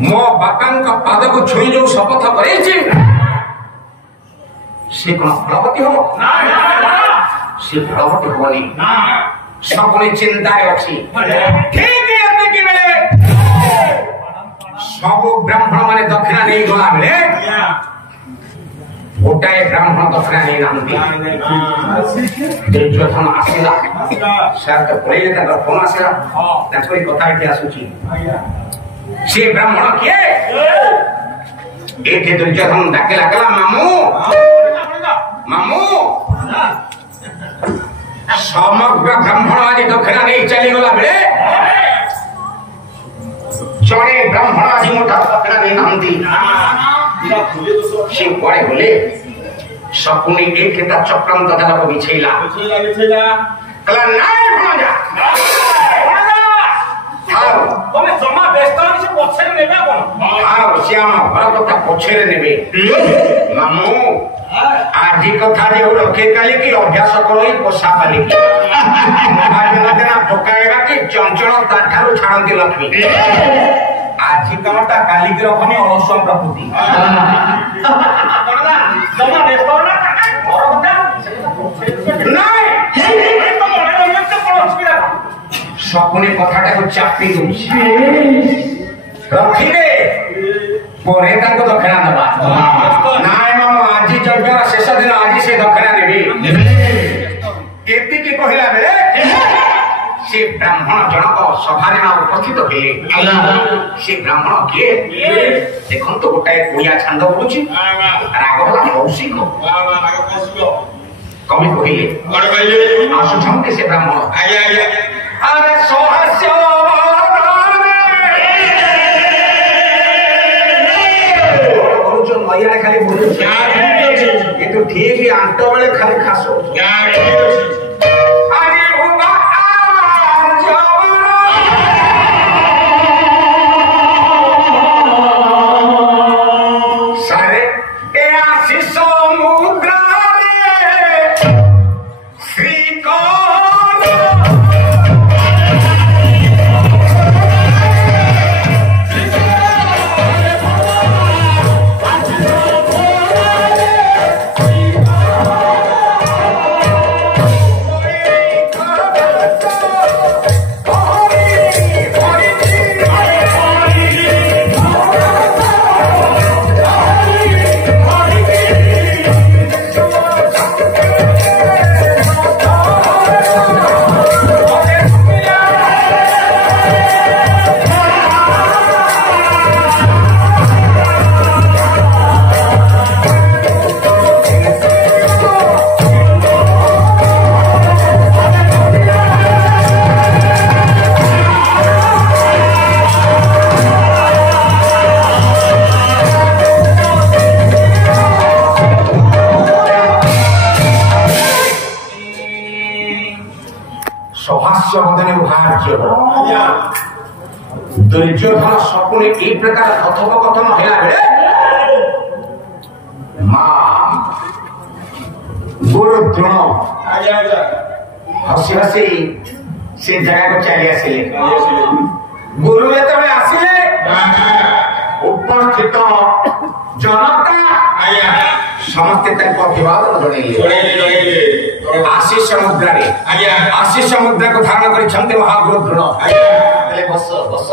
मो बापा पाद को छुई जो शपथ करे से कौन फलवती हो से फलवती होनी सबने चिंता अच्छी सब ब्राह्मण माने दक्षिणा नहीं गला बेले गोटाए ब्राह्मण दक्षिणा नहीं नांदी दुर्योधन आसिला सर तो पहिले त फोन आसिला ताकरी कथा के आसुची से ब्राह्मण किए एक दुर्योधन डाके लागला मामू मामू समग्र ब्राह्मण आज दक्षिणा नहीं चली गला बेले चढ़े ब्राह्मण आज मोटा दक्षिणा नहीं नांदी से पड़े बोले सकुनी एक चक्रांत दल को बिछेला कला नाय भणजा तमे जमा व्यस्त से पछरे नेबे कोन हां श्याम घर कथा पछरे नेबे मामू आदि कथा जे रखे काली की अभ्यास करई पोसा पाली की आज ना ठोकाएगा कि चंचल ताठारु छाड़ंती लक्ष्मी आज कमटा काली की रखनी अलस प्रकृति जमा व्यस्त ना घर कथा नाय तो मने रहिए तो कोन असुविधा सपने कथाटा को चापी दूची रखी दे परे ताको दक्षिणा दबा नाय मामा आज जगरा शेष दिन आज से दक्षिणा नेबी केति की कहला बेले से ब्राह्मण जनक सभारे ना उपस्थित हेले से ब्राह्मण किए देखन तो गोटाए कोया छंद पडुची राघवला कौशिक कवि कहले आसुछंते से ब्राह्मण आया अरे सोहस्य नैया खाली बोल ये तो ठीक ही आंट बेले खाली खासो सारे आशीष समुद्र दुर्योधन सपने एक प्रकार कथोपकथन है गुरु द्रोण हसी हसी से जगह को चली आसिले गुरु जेतबे आसिले उपस्थित जनता समस्ते अभिवादन जणैले आशीष समुद्र को धारण कर महागुरु द्रोण बस बस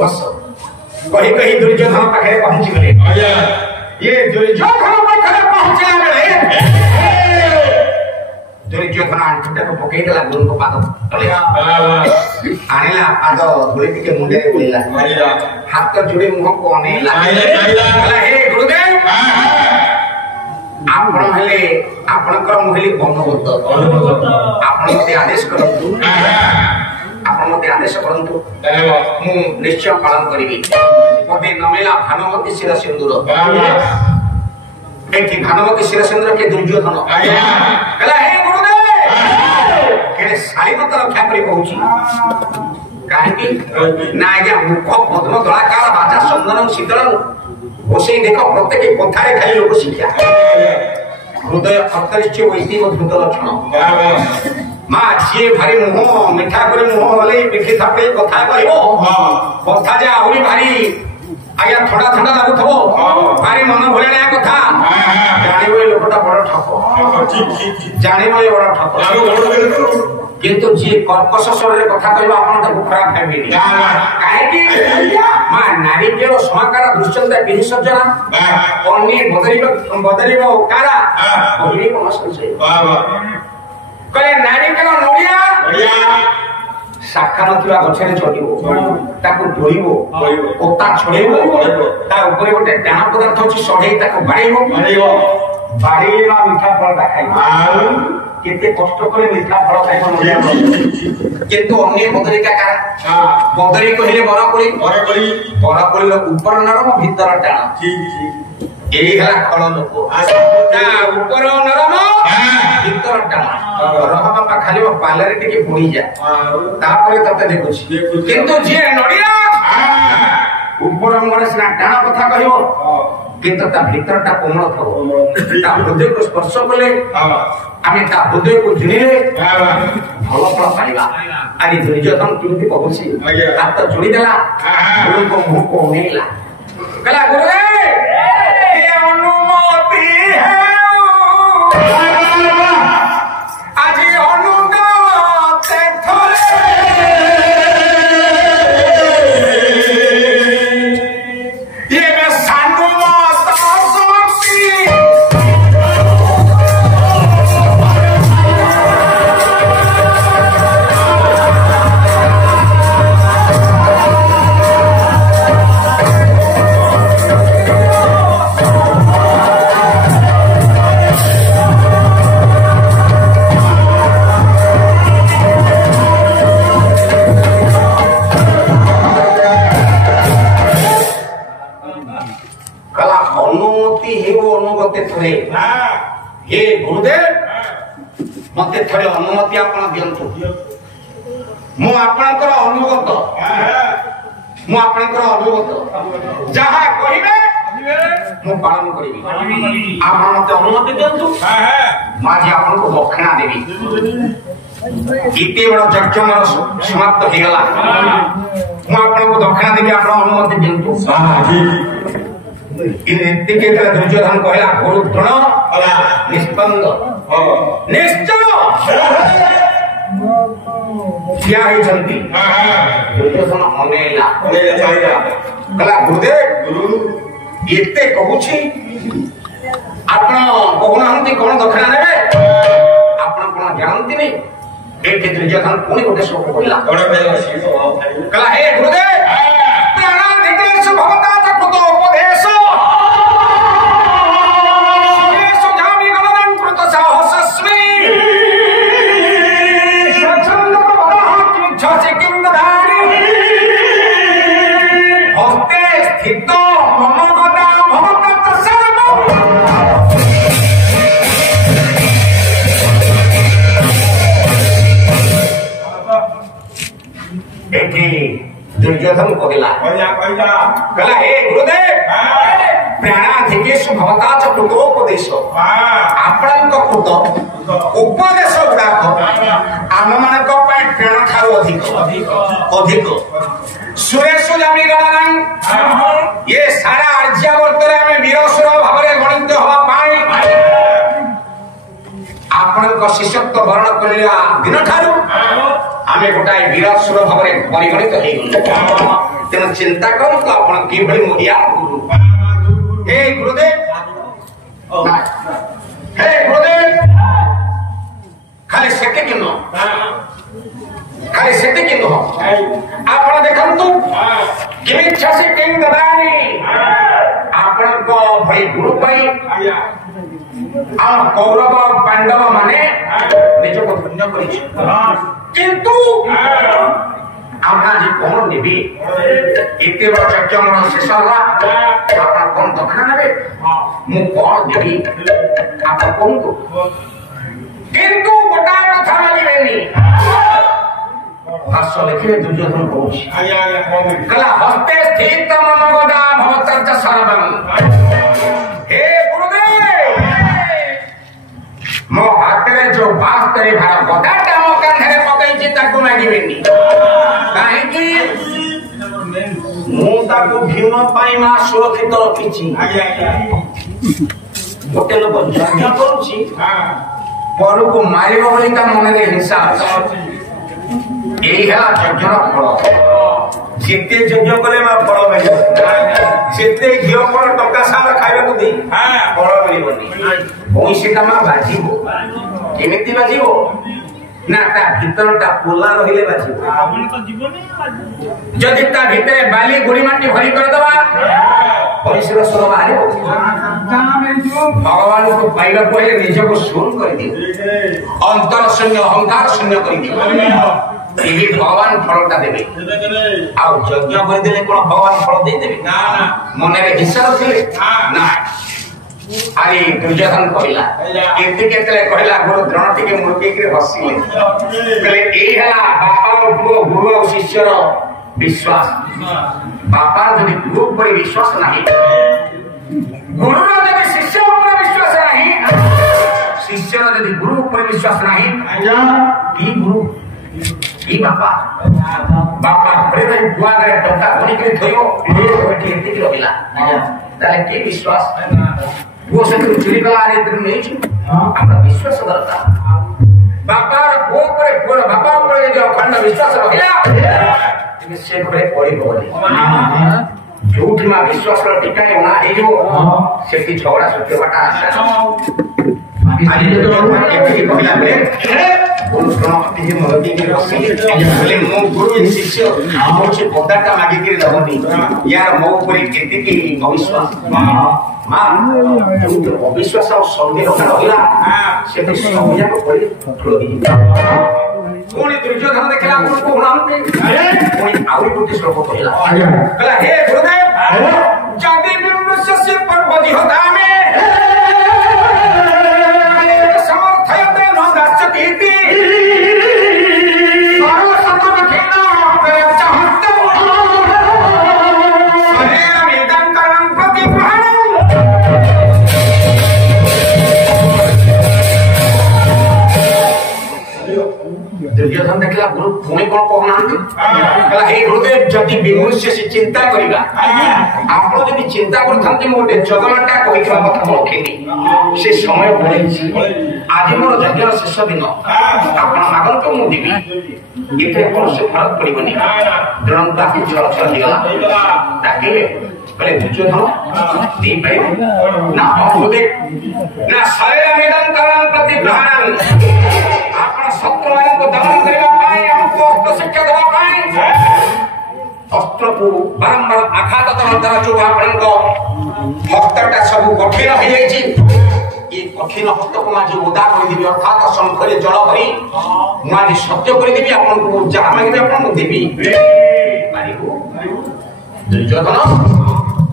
बस कही कही दुर्योधन पाखे पहुंची गले ये दुर्योधन पाखे पहुंचला बेले दुर्योधन आंठुटा को पकई देला गुरु को पाद तले आनेला पाद धुली के मुंडे रे बोलिला हाथ जोड़ी मुंह को अनेला कहला हे गुरुदेव आपण हेले आपनकर मुहली बनबत आपण मते आदेश करंतु आपण मते आदेश करंतु मु निश्चय पालन करिबी मते नमेला भानुमती शिर सिंदूर एठी भानुमती शिर सिंदूर के दुर्योधन कहला हे गुरुदेव के सालीमत रक्षा करी पहुची काहेकि ना आज्ञा मुख पद्म दलाकार बाजा चंदन शीतल ओसे देखो प्रत्येक कथारे खाली लोक शिक्षा हृदय अंतरिक्ष वैदिक धृत लक्षण ମା ସିଏ ଭାରି ମୁହଁ ମିଠା କରି ମୁହଁ ହଲେଇ ପିଠି ଥାପେଇ କଥା କହିବ କଥା ଯେ ଆହୁରି ଭାରି ଆଜ୍ଞା ଥଣ୍ଡା ଥଣ୍ଡା ଲାଗୁଥିବ ଭାରି ମନ ଭଳିଆ କଥା ଜାଣିବ ଏ ଲୋକଟା ବଡ ଠକ ଜାଣିବ ଏ ବଡ ଠକ କିନ୍ତୁ ଯିଏ କର୍କଶ ସ୍ୱରରେ କଥା କହିବ ଆପଣ ତାକୁ ଖରାପ ଭାବିବେନି କାହିଁକି ମା ନାରିକେଳ ସମାକାର ଦୃଶ୍ୟନ୍ତା ବିସର୍ଜନା ଅନ୍ୟ ବଦଳିବ କାରା କହିଲେ କଣ ସଂଶୟ କହିଲେ ନାରିକେଳ ନଡ଼ିଆ ଶାଖା ନଥିବା ଗଛରେ ଚଢିବ ତାକୁ ଧୋଇବ ପତା ଛଡେଇବ ତା ଉପରେ ଗୋଟେ ଡାଣ ପଦାର୍ଥ ଅଛି ସଢେଇ ତାକୁ ବାଡେଇବ ବାଡେଇଲେ ବା ମିଠା ଫଳଟା ଖାଇବ କେତେ କଷ୍ଟ করে ମିଠା ଫଳ ଖାଇବ ନଡ଼ିଆ କିନ୍ତୁ ଅନ୍ୟ ବଦଳିକା କାରା ବଦଳି କହିଲେ ବରକୋଳି ବରକୋଳିର ଉପର ନରମ ଭିତର ଟାଣ এই ହେଲା ଖଳ ଲୋକ ଉପର ନରମ ଭିତର ଟାଣ ରହବା ଖାଲି ପାଲରେ ଟିକେ ବୁଣିଯା ତାପରେ ତତେ ଦେଖୁଛି କିନ୍ତୁ ଯିଏ ନଡ଼ିଆ ଉପର ମୁହଁରେ ସିନା ଟାଣ କଥା କହିବ କିନ୍ତୁ ତା ଭିତରଟା କୋମଳ ଥିବ ତା ହୃଦୟକୁ ସ୍ପର୍ଶ କଲେ ଆମେ ତା ହୃଦୟକୁ ଜିଣିଲେ ଭଲ ଫଳ ପାଇବା ଆଜି ଦୁର୍ଯ୍ୟୋଧନ କେମିତି କହୁଛି ହାତ ଯୋଡ଼ିଦେଲା ଗୁରୁଙ୍କ ମୁହଁକୁ ଅନେଇଲା କହିଲା ଗୁରୁଦେବ ଅନୁମତି ଆଜି ଅନୁଗତେ ଥରେ ଏବେ ସାନୁ हे गुरुदेव मते थोड़े अनुमति आपण दियंतु मु आपणकर अनुगत जहा कहिबे मु पालन करिबी आपण मते अनुमति दियंतु माजी आपण को दक्षिणा देबी इते बड़ जगजमर समाप्त हो गला मु आपण को दक्षिणा देबी आपण अनुमति दियंतु दुर्योधन कहला गुरु तृण निस्पंद निश्चल क्या दुर्योधन अनेला कहला गुरुदेव एते कहूछि आपण कहूनाहंती कोन दक्षिणा नेबे आपण कोन जानती नहीं एते दुर्योधन पुणी गोटे श्लोक कहला कहला हे गुरुदेव प्राणाधिकेषु भवता चकृतो उपदेश दुर्योधन कहला हे गुरुदेव प्राणाधिकेषु भवता च कृतोपदेश आपण कृत उपदेश गुड़ाक आम मान प्राण ठारू अधिक सुरेश जमी गला ये सारा आर्यावर्त वीरसुर भाव गणित हवा आपण शिष्यत्व वर्ण करला दिन ठारू आमे गोटाए वीरसुर भाव परिगणित तेणु चिंता करूँ आप मोहिया हे गुरुदेव खाली सेटे कि आप देखु किच्छा से किंग ददानी आपण भाई गुरु पाई कौरव पांडव माने निज को धन्य किंतु आज कौन नेबी एते बड़ चर्चमर शेष होला आप कौन दक्षिणा नेबे मु कौन देबी आप कहतु किंतु गोटा कथा मानिबेनी भाष्य लिखिले दुर्योधन कहूछि कला हस्ते स्थित मम गदा भवतर्च सर्वं हे गुरुदेव मो हाथ में जो 72 भार गदाटा କିଛି ତାକୁ ମାଗିବେନି କାହିଁକି ମୁଁ ତାକୁ ଭୀମ ପାଇଁ ମା ସୁରକ୍ଷିତ ରଖିଛି ଗୋଟେ ଲୋକ ଯଜ୍ଞ କରୁଛି ପରକୁ ମାରିବ ବୋଲି ତା ମନରେ ହିଂସା ଅଛି ଏଇ ହେଲା ଯଜ୍ଞର ଫଳ ଯେତେ ଯଜ୍ଞ କଲେ ମା ଫଳ ମିଳିବ ଯେତେ ଘିଅ ଫଳ ଟଙ୍କା ସାର ଖାଇବାକୁ ଦେଇ ଫଳ ମିଳିବନି ପଇସାଟା ମା ବାଜିବ କେମିତି ବାଜିବ ନା ତା ଭିତରଟା ପୋଲା ରହିଲେ ବାଜିବ ଯଦି ତା ଭିତରେ ବାଲି ଗୋଡି ମାଟି ଭରି କରିଦବା ପରିସର ସ୍ୱର ବାହାରିବ ଭଗବାନଙ୍କୁ ପାଇବାକୁ ହେଲେ ନିଜକୁ ଶୂନ କରିଦିଅ ଅନ୍ତର ଶୂନ୍ୟ ଅହଙ୍କାର ଶୂନ୍ୟ କରିଦିଅ ଏହି ଭଗବାନ ଫଳଟା ଦେବେ ଆଉ ଯଜ୍ଞ କରିଦେଲେ କଣ ଭଗବାନ ଫଳ ଦେଇଦେବେ ମନରେ ହିଂସା ରଖିଲେ ନା ଆରେ ଦୁର୍ଯ୍ୟୋଧନ କହିଲା କେତେ କେତେବେଳେ କହିଲା ଗୁରୁ ଦ୍ରୋଣ ଟିକେ ମୁରୁକିକି ହସିଲେ କହିଲେ ଏଇ ହେଲା ବାପା ପୁଅ ଗୁରୁ ଆଉ ଶିଷ୍ୟର ବିଶ୍ୱାସ ବାପାର ଯଦି ଗୁରୁ ଉପରେ ବିଶ୍ୱାସ ନାହିଁ ଗୁରୁର ଯଦି ଶିଷ୍ୟ ଉପରେ ବିଶ୍ୱାସ ନାହିଁ ଶିଷ୍ୟର ଯଦି ଗୁରୁ ଉପରେ ବିଶ୍ୱାସ ନାହିଁ କି ଗୁରୁ କି ବାପା ବାପା ଘରେ ରହି ଗୁଆ ଘରେ ଟଙ୍କା ଧରିକି ଥୋଇବ ଏତିକି ରହିଲା ତାହେଲେ କି ବିଶ୍ୱାସ ପୁଅ ସେଥିରୁ ଚୁରି କଲା ଏଥିରୁ ନେଇଛୁ ଆମର ବିଶ୍ୱାସ ଦରକାର ବାପାର ପୁଅ ଉପରେ ପୁଅର ବାପା ଉପରେ ଯଦି ଅଖଣ୍ଡ ବିଶ୍ୱାସ ରହିଲା ତେବେ ସେ ଘରେ ପଡିବ ବୋଲି ଯୋଉଠି ମା ବିଶ୍ୱାସର ଟିକାଏ ଅଣା ହେଇଯିବ ସେଠି ଝଗଡା ସତ୍ୟବାଟା ଆଶା କହିଲା ବେଳେ ମୋ ଗୁରୁ ଶିଷ୍ୟ ହଉଛି ପଦାଟା ମାଗିକିରି ଦବନି ୟାର ମୋ ଉପରେ କେତିକି ଅବିଶ୍ୱାସ ଅବିଶ୍ୱାସ ଆଉ ସନ୍ଦେହ ରହିଲା ସେଠି ସବୁଯାକ ପରି ପୁଣି ଦୁର୍ଯ୍ୟୋଧନ ଦେଖିଲା ଗୁରୁକୁ ଶୁଣାନ୍ତି ପୁଣି ଆହୁରି ଗୋଟେ ଶ୍ଲୋକ କହିଲା କହିଲା ହେ ଗୁରୁଦେବ ଯଦି ବିମୃଶ୍ୟସ୍ୟ ପର୍ବତି ହତାମେ ସମର୍ଥୟତେ ନ ଦାସ୍ୟତି ଇତି ସର୍ବସତମଖେନ ଚାହନ୍ତଂ ଶରୀରମିଦଂ କରଂ ପ୍ରତିଗ୍ରହଣଂ दुर्योधन देखला गुरु पुणे कौन कहनांती कहला हे गुरुदेव जति विमृश्य से चिंता करिबा आपण जति चिंता करथांती मोटे जगन्नाटा कहिबा कथा रखेनी से समय पड़ेछि आज मोर यज्ञर शेष दिन आपण मागन तो मु दिबी एते कोन से फरक पड़िबनी द्रंता की छल छल दिगला ताके कहले दुर्योधन दी पाइ ना गुरुदेव ना शरीर निधन करन प्रतिग्रहण आपण शत्रुमान को दमन करबा पाए हमको अस्त्र शिक्षा देबा पाए अस्त्र को बारंबार आघात द्वारा जो आपण को हस्तटा सब कठिन हो जाईछि ये कठिन हस्त को माजी उदा कर दिबी अर्थात संखले जल भरी माजी सत्य कर दिबी आपण को जहा मागिबे आपण को देबी पारिबो दुर्योधन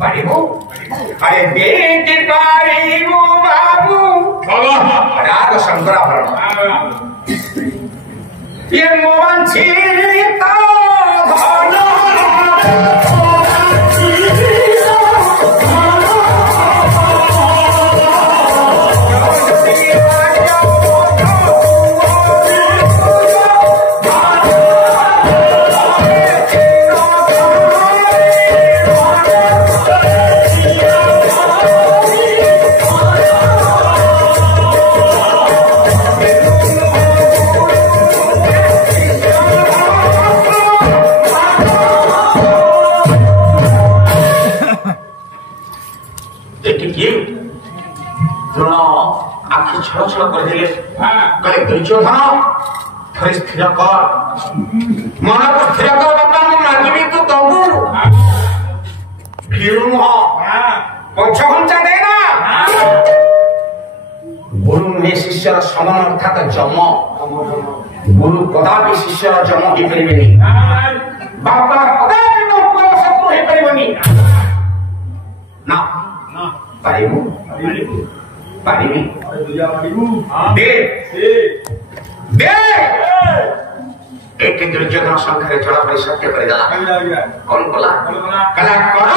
पारिबो अरे बेटी पारिबो बाबू राग शंकराभरण ये मोहनचिता धन दुर्योधन थोड़ी स्थिर कर मन को स्थिर कर बापा मैं मांगी तो दबू फिर पक्ष घंचा देना गुरु ने शिष्य समान अर्थात जम गुरु कदापि शिष्य जम हो पारे बापा कदापि मोर शत्रु हो पारे ना पारिबु पारिबी दे दे एक दुर्योधन संघरे चला पर सत्य कर देला कौन बोला कला करो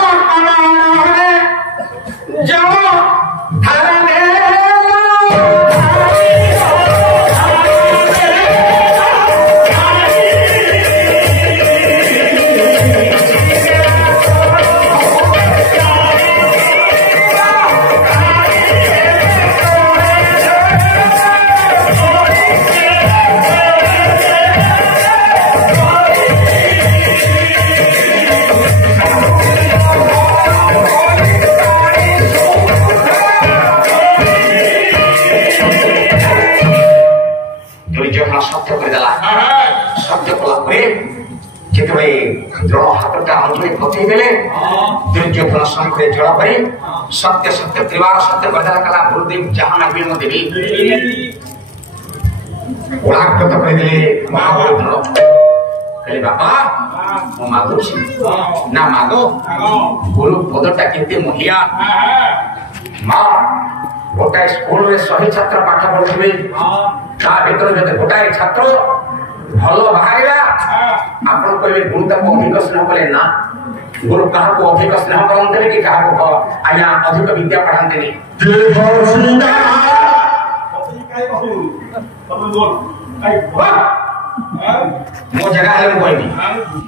जब धरने लो प्रथम फतेह देले दुर्योधन शंखरे जल भरी सत्य सत्य त्रिवार सत्य प्रचार कला गुरुदेव जहां मांगे मो देवी उड़ाकृत कर देले महाबल कहले बापा मो मागुछि ना मागो गुरु पदटा केते मोहिया मां गोटाए स्कूल रे 100 छात्र पाठ पढुथिबे ता भीतर जदि गोटाए छात्र भलो बाहरिला आपण कहबे गुरु तक अधिक स्नेह कले ना गुरु कहा को अधिक स्नेह करते कि कहा को आया अधिक विद्या पढ़ाते नहीं मो जगह है कोई नहीं